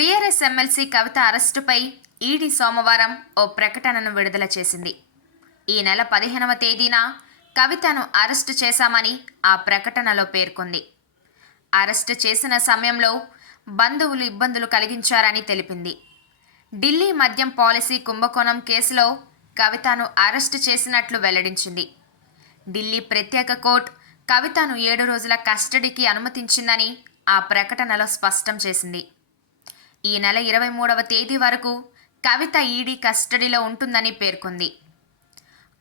BRS MLC Kavitha అరెస్టుపై ED సోమవారం ఓ ప్రకటనను విడుదల చేసింది. ఈ నెల పదిహేనవ తేదీన కవితను అరెస్టు చేశామని ఆ ప్రకటనలో పేర్కొంది. అరెస్టు చేసిన సమయంలో బంధువులు ఇబ్బందులు కలిగించారని తెలిపింది. ఢిల్లీ మద్యం పాలసీ కుంభకోణం కేసులో కవితను అరెస్టు చేసినట్లు వెల్లడించింది. ఢిల్లీ ప్రత్యేక కోర్టు కవితను ఏడు రోజుల కస్టడీకి అనుమతించిందని ఆ ప్రకటనలో స్పష్టం చేసింది. ఈ నెల ఇరవై మూడవ తేదీ వరకు కవిత ఈడీ కస్టడీలో ఉంటుందని పేర్కొంది.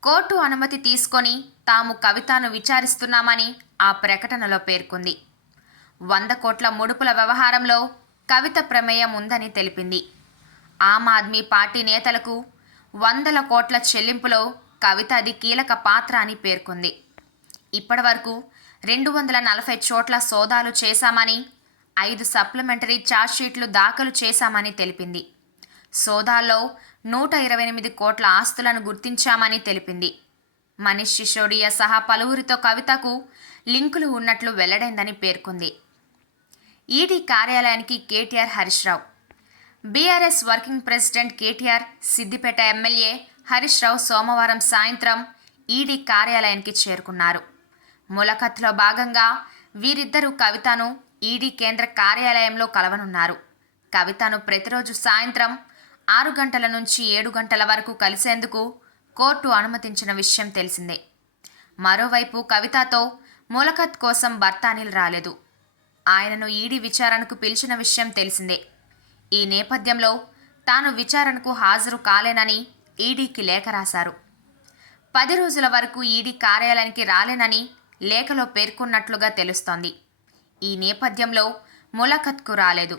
కోర్టు అనుమతి తీసుకొని తాము కవితను విచారిస్తున్నామని ఆ ప్రకటనలో పేర్కొంది. వంద కోట్ల ముడుపుల వ్యవహారంలో కవిత ప్రమేయం ఉందని తెలిపింది. ఆమ్ ఆద్మీ పార్టీ నేతలకు వందల కోట్ల చెల్లింపులో కవిత అది కీలక పాత్ర అని పేర్కొంది. ఇప్పటివరకు రెండు వందల నలభై చోట్ల సోదాలు చేశామని ఐదు సప్లిమెంటరీ ఛార్జ్షీట్లు దాఖలు చేశామని తెలిపింది. సోదాల్లో నూట ఇరవై ఎనిమిది కోట్ల ఆస్తులను గుర్తించామని తెలిపింది. మనీష్ సిసోడియా సహా పలువురితో కవితకు లింకులు ఉన్నట్లు వెల్లడైందని పేర్కొంది. ఈడీ కార్యాలయానికి KTR Harish Rao. BRS working president KTR Siddipet MLA Harish Rao సోమవారం సాయంత్రం ఈడీ కార్యాలయానికి చేరుకున్నారు. ములకత్లో భాగంగా వీరిద్దరూ కవితను ఈడీ కేంద్ర కార్యాలయంలో కలవనున్నారు. కవితను ప్రతిరోజు సాయంత్రం ఆరు గంటల నుంచి ఏడు గంటల వరకు కలిసేందుకు కోర్టు అనుమతించిన విషయం తెలిసిందే. మరోవైపు కవితతో మూలకత్ కోసం భర్త అనిల్ రాలేదు. ఆయనను ఈడీ విచారణకు పిలిచిన విషయం తెలిసిందే. ఈ నేపథ్యంలో తాను విచారణకు హాజరు కాలేనని ఈడీకి లేఖ రాశారు. పది రోజుల వరకు ఈడీ కార్యాలయానికి రాలేనని లేఖలో పేర్కొన్నట్లుగా తెలుస్తోంది. ఈ నేపథ్యంలో ములకత్కు రాలేదు.